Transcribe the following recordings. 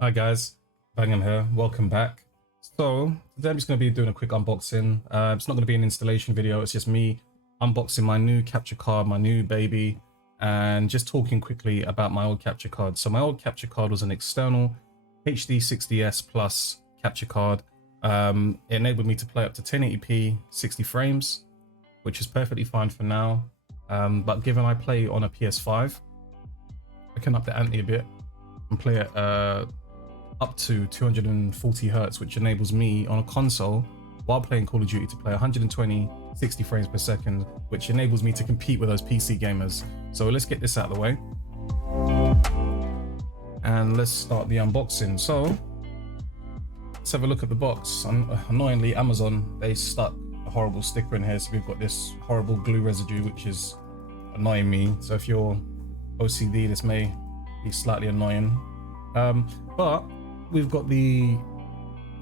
Hi guys, Bangham here, welcome back. So today I'm just going to be doing a quick unboxing. It's not going to be an installation video, it's just me unboxing my new capture card, my new baby, and just talking quickly about my old capture card. So my old capture card was an external HD 60s Plus capture card. It enabled me to play up to 1080p 60 frames, which is perfectly fine for now. But given I play on a PS5, I can up the ante a bit and play it up to 240 hertz, which enables me on a console while playing Call of Duty to play 120 60 frames per second, which enables me to compete with those PC gamers. So let's get this out of the way and let's start the unboxing. So let's have a look at the box. Annoyingly, Amazon, they stuck a horrible sticker in here, so we've got this horrible glue residue which is annoying me. So if you're OCD, this may be slightly annoying, but we've got the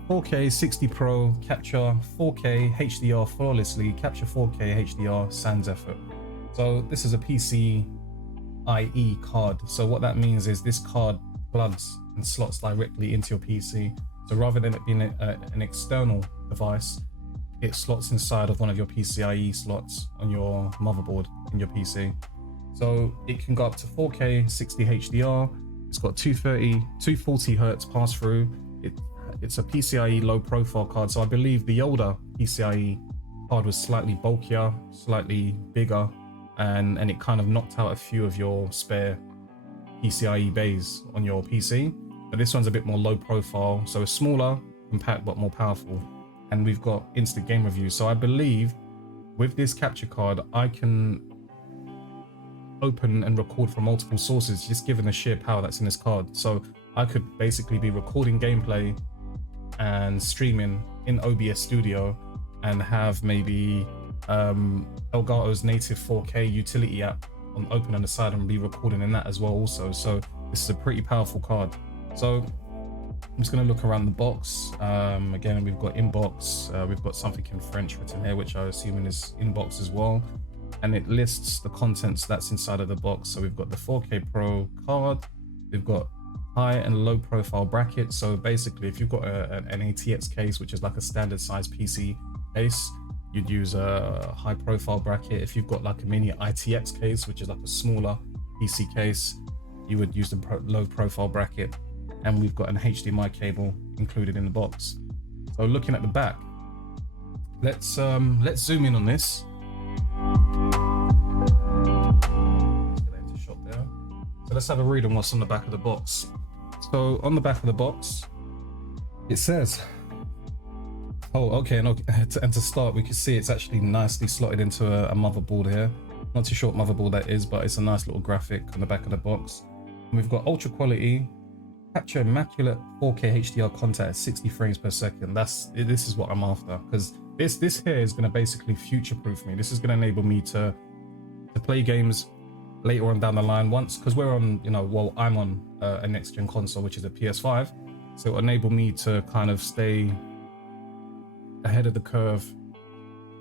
4K60 Pro capture 4K HDR flawlessly, capture 4K HDR sans effort. So this is a PCIe card. So what that means is this card plugs and slots directly into your PC. So rather than it being an external device, it slots inside of one of your PCIe slots on your motherboard in your PC. So it can go up to 4K 60 HDR. It's got 240 hertz pass through. It's a PCIe low profile card. So I believe the older PCIe card was slightly bulkier, slightly bigger, and it kind of knocked out a few of your spare PCIe bays on your PC. But this one's a bit more low profile, so it's smaller, compact, but more powerful. And we've got instant game review. So I believe with this capture card, I can open and record from multiple sources, just given the sheer power that's in this card. So I could basically be recording gameplay and streaming in OBS Studio and have maybe Elgato's native 4K utility app open on the side and be recording in that as well also. So this is a pretty powerful card. So I'm just going to look around the box. Again, we've got inbox, we've got something in French written here, which I assume is inbox as well. And it lists the contents that's inside of the box. So we've got the 4K Pro card, we've got high and low profile brackets. So basically, if you've got an ATX case, which is like a standard size PC case, you'd use a high profile bracket. If you've got like a mini ITX case, which is like a smaller PC case, you would use the low profile bracket. And we've got an HDMI cable included in the box. So looking at the back, let's zoom in on this. So let's have a read on what's on the back of the box. So on the back of the box, it says, and to start, we can see it's actually nicely slotted into a motherboard here. Not too sure what motherboard that is, but it's a nice little graphic on the back of the box. And we've got ultra quality, capture immaculate 4K HDR content at 60 frames per second. This is what I'm after, because this here is going to basically future-proof me. This is going to enable me to play games later on down the line, because we're on, I'm on a next-gen console, which is a PS5, so it'll enable me to kind of stay ahead of the curve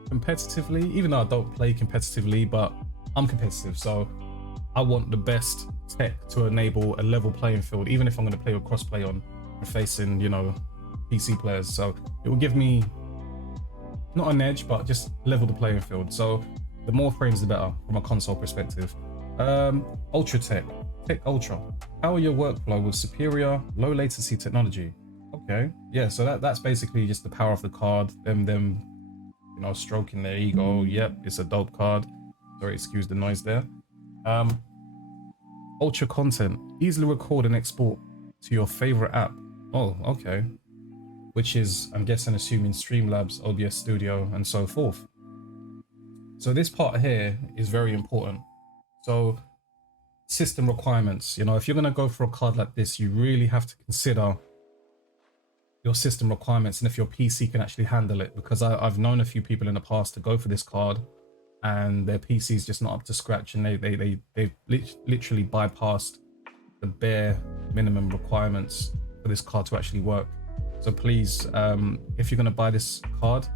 competitively, even though I don't play competitively, but I'm competitive, so I want the best tech to enable a level playing field, even if I'm going to play with crossplay on and facing, PC players. So it will give me not an edge, but just level the playing field. So the more frames, the better from a console perspective. Ultra Tech Ultra, power your workflow with superior low latency technology. Okay, yeah, so that's basically just the power of the card, them stroking their ego. Yep, it's a dope card. Sorry, excuse the noise there. Ultra content, easily record and export to your favorite app. Oh, okay, which is, I'm guessing, assuming Streamlabs, OBS Studio, and so forth. So this part here is very important. So system requirements, if you're going to go for a card like this, you really have to consider your system requirements and if your PC can actually handle it, because I've known a few people in the past to go for this card and their PC is just not up to scratch, and they've literally bypassed the bare minimum requirements for this card to actually work. So please, if you're going to buy this card,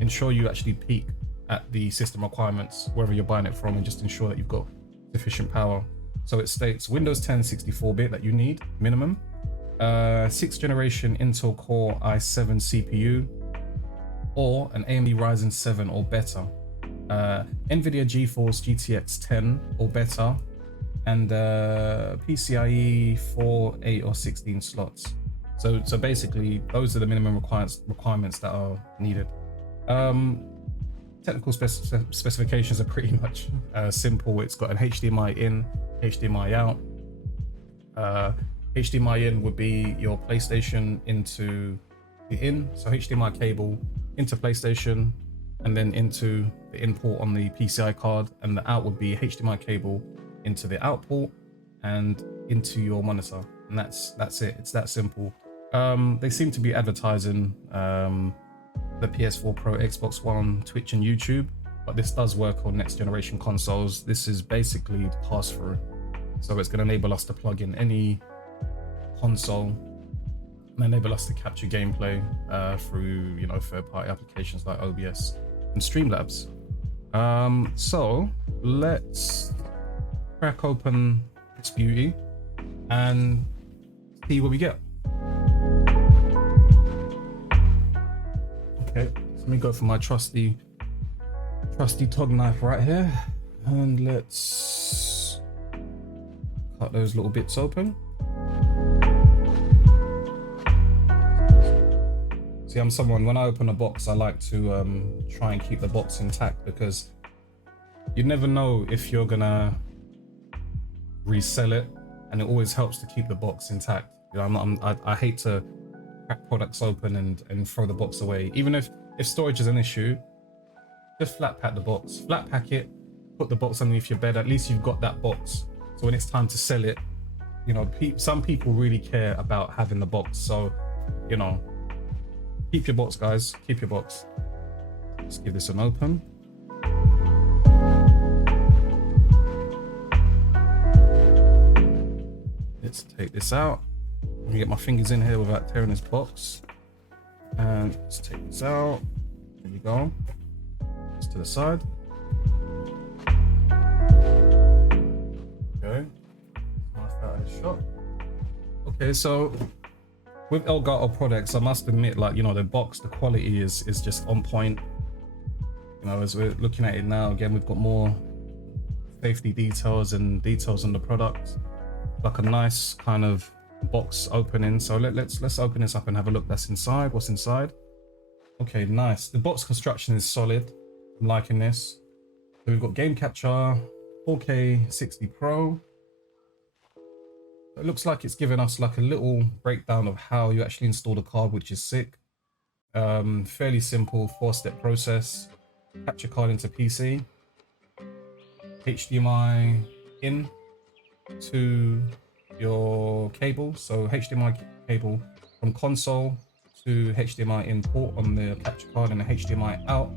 ensure you actually peek at the system requirements wherever you're buying it from, and just ensure that you've got sufficient power. So it states Windows 10 64-bit that you need minimum, 6th generation Intel Core i7 CPU, or an AMD Ryzen 7 or better, NVIDIA GeForce GTX 10 or better, and PCIe 4, 8, or 16 slots. So basically, those are the minimum requirements that are needed. Technical specifications are pretty much simple. It's got an HDMI in, HDMI out. HDMI in would be your PlayStation into the in, so HDMI cable into PlayStation, and then into the in port on the PCI card, and the out would be HDMI cable into the out port and into your monitor, and that's it. It's that simple. They seem to be advertising the PS4 Pro, Xbox One, Twitch, and YouTube, but this does work on next generation consoles. This is basically the pass-through, so it's going to enable us to plug in any console and enable us to capture gameplay through, you know, third-party applications like OBS and Streamlabs. So let's crack open this beauty and see what we get. Okay, so let me go for my trusty tog knife right here, and let's cut those little bits open. See, I'm someone, when I open a box, I like to try and keep the box intact, because you never know if you're gonna resell it, and it always helps to keep the box intact. You know, I hate to crack products open and throw the box away. Even if storage is an issue, just flat pack the box, flat pack it, put the box underneath your bed. At least you've got that box, so when it's time to sell it, you know, some people really care about having the box. So, you know, keep your box, guys, keep your box. Let's give this an open. Let's take this out. Let me get my fingers in here without tearing this box. And let's take this out. There we go. It's to the side. Okay. Knife out of the shop. Okay, so with Elgato products, I must admit, like, you know, the box, the quality is just on point. You know, as we're looking at it now, again, we've got more safety details and details on the product. Like a nice kind of box opening. So let's open this up and have a look. That's inside. What's inside? Okay, nice. The box construction is solid. I'm liking this. So we've got game capture, 4K60 Pro. It looks like it's giving us like a little breakdown of how you actually install the card, which is sick. Fairly simple 4-step process. Capture card into PC, HDMI in to your cable, so HDMI cable from console to HDMI in port on the capture card, and the HDMI out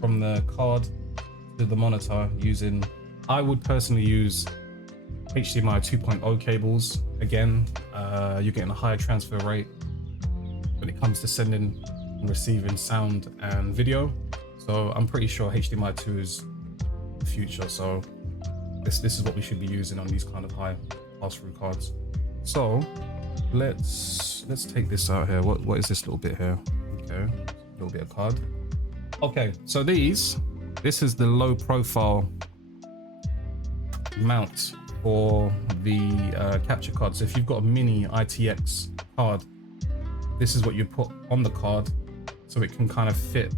from the card to the monitor using, I would personally use HDMI 2.0 cables. Again, you're getting a higher transfer rate when it comes to sending and receiving sound and video. So I'm pretty sure HDMI 2 is the future. So this is what we should be using on these kind of high pass-through cards. So let's take this out here. What is this little bit here? Okay, a little bit of card. Okay, so this is the low profile mount for the capture card. So if you've got a mini ITX card, this is what you put on the card, so it can kind of fit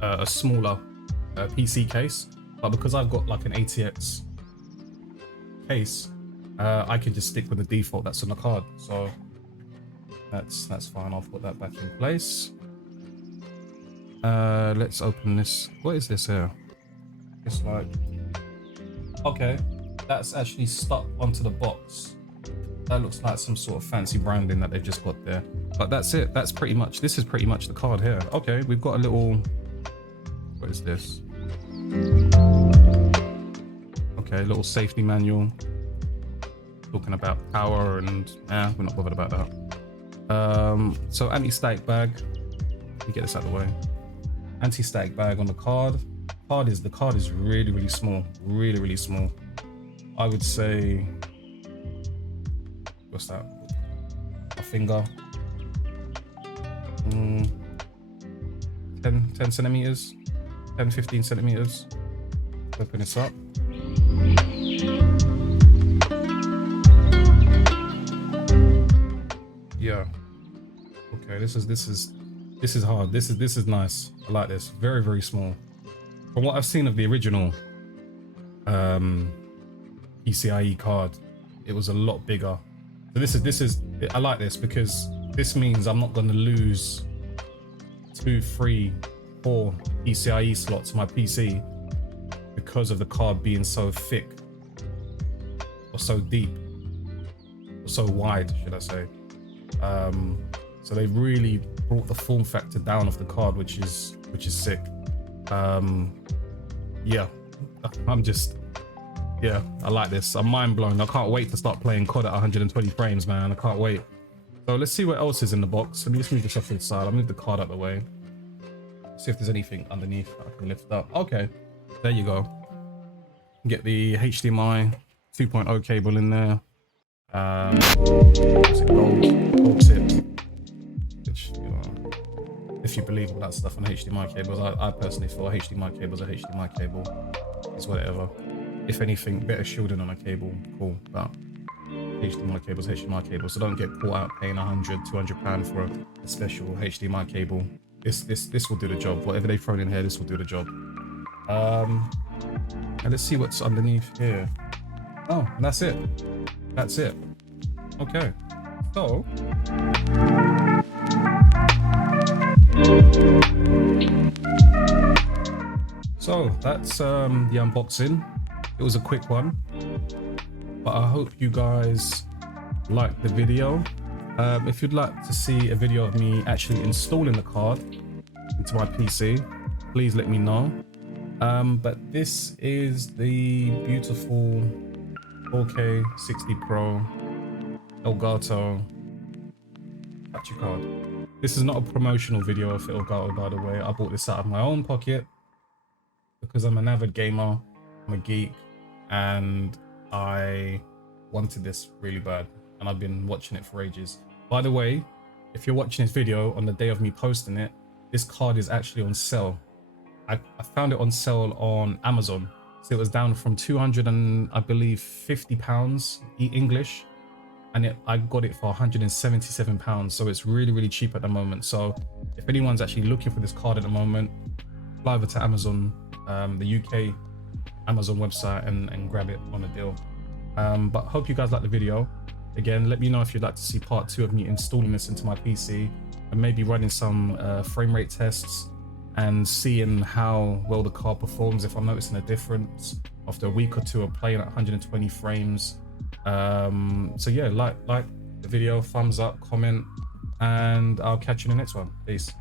a smaller PC case. But because I've got like an ATX case, I can just stick with the default that's on the card. So that's fine. I'll put that back in place. Let's open this. What is this here? It's like, okay, that's actually stuck onto the box. That looks like some sort of fancy branding that they've just got there. But that's it. That's pretty much, this is pretty much the card here. Okay, we've got a little, what is this? Okay, a little safety manual talking about power, and we're not bothered about that. So anti-static bag. Let me get this out of the way. Anti-static bag on the card. The card is really small, really small. I would say, what's that? my finger. 10 centimeters, 10-15 centimeters. Open this up. Yeah. Okay, this is hard. This is nice. I like this. Very, very small. From what I've seen of the original PCIe card, it was a lot bigger. So this is I like this because this means I'm not going to lose 2, 3, 4 PCIe slots to my PC because of the card being so thick or so deep or so wide, should I say. So they really brought the form factor down of the card, which is sick. Yeah, yeah, I like this. I'm mind blown. I can't wait to start playing COD at 120 frames, man. I can't wait. So let's see what else is in the box. Let me just move this off to the side. I'll move the card out of the way. See if there's anything underneath that I can lift up. Okay, there you go. Get the HDMI 2.0 cable in there. What's it, gold tip, which, you know, if you believe all that stuff on HDMI cables, I personally feel a HDMI cable is a HDMI cable. It's whatever. If anything, better shielding on a cable, cool. But HDMI cables, HDMI cables. So don't get caught out paying 100, 200 pounds for a special HDMI cable. This will do the job. Whatever they've thrown in here, this will do the job. And let's see what's underneath here. Oh, and that's it. That's it. Okay. So that's the unboxing. It was a quick one, but I hope you guys liked the video. If you'd like to see a video of me actually installing the card into my PC, please let me know. But this is the beautiful 4K60 Pro Elgato capture card. This is not a promotional video for Elgato, by the way. I bought this out of my own pocket because I'm an avid gamer, I'm a geek, and I wanted this really bad, and I've been watching it for ages. By the way, if you're watching this video on the day of me posting it, this card is actually on sale. I found it on sale on Amazon. So it was down from 200 and I believe £50 English, and I got it for £177. So it's really, really cheap at the moment. So if anyone's actually looking for this card at the moment, fly over to Amazon, the UK Amazon website, and grab it on a deal. But hope you guys like the video. Again, let me know if you'd like to see part 2 of me installing this into my PC and maybe running some frame rate tests and seeing how well the card performs, if I'm noticing a difference after a week or 2 of playing at 120 frames. So yeah, like the video, thumbs up, comment, and I'll catch you in the next one. Peace.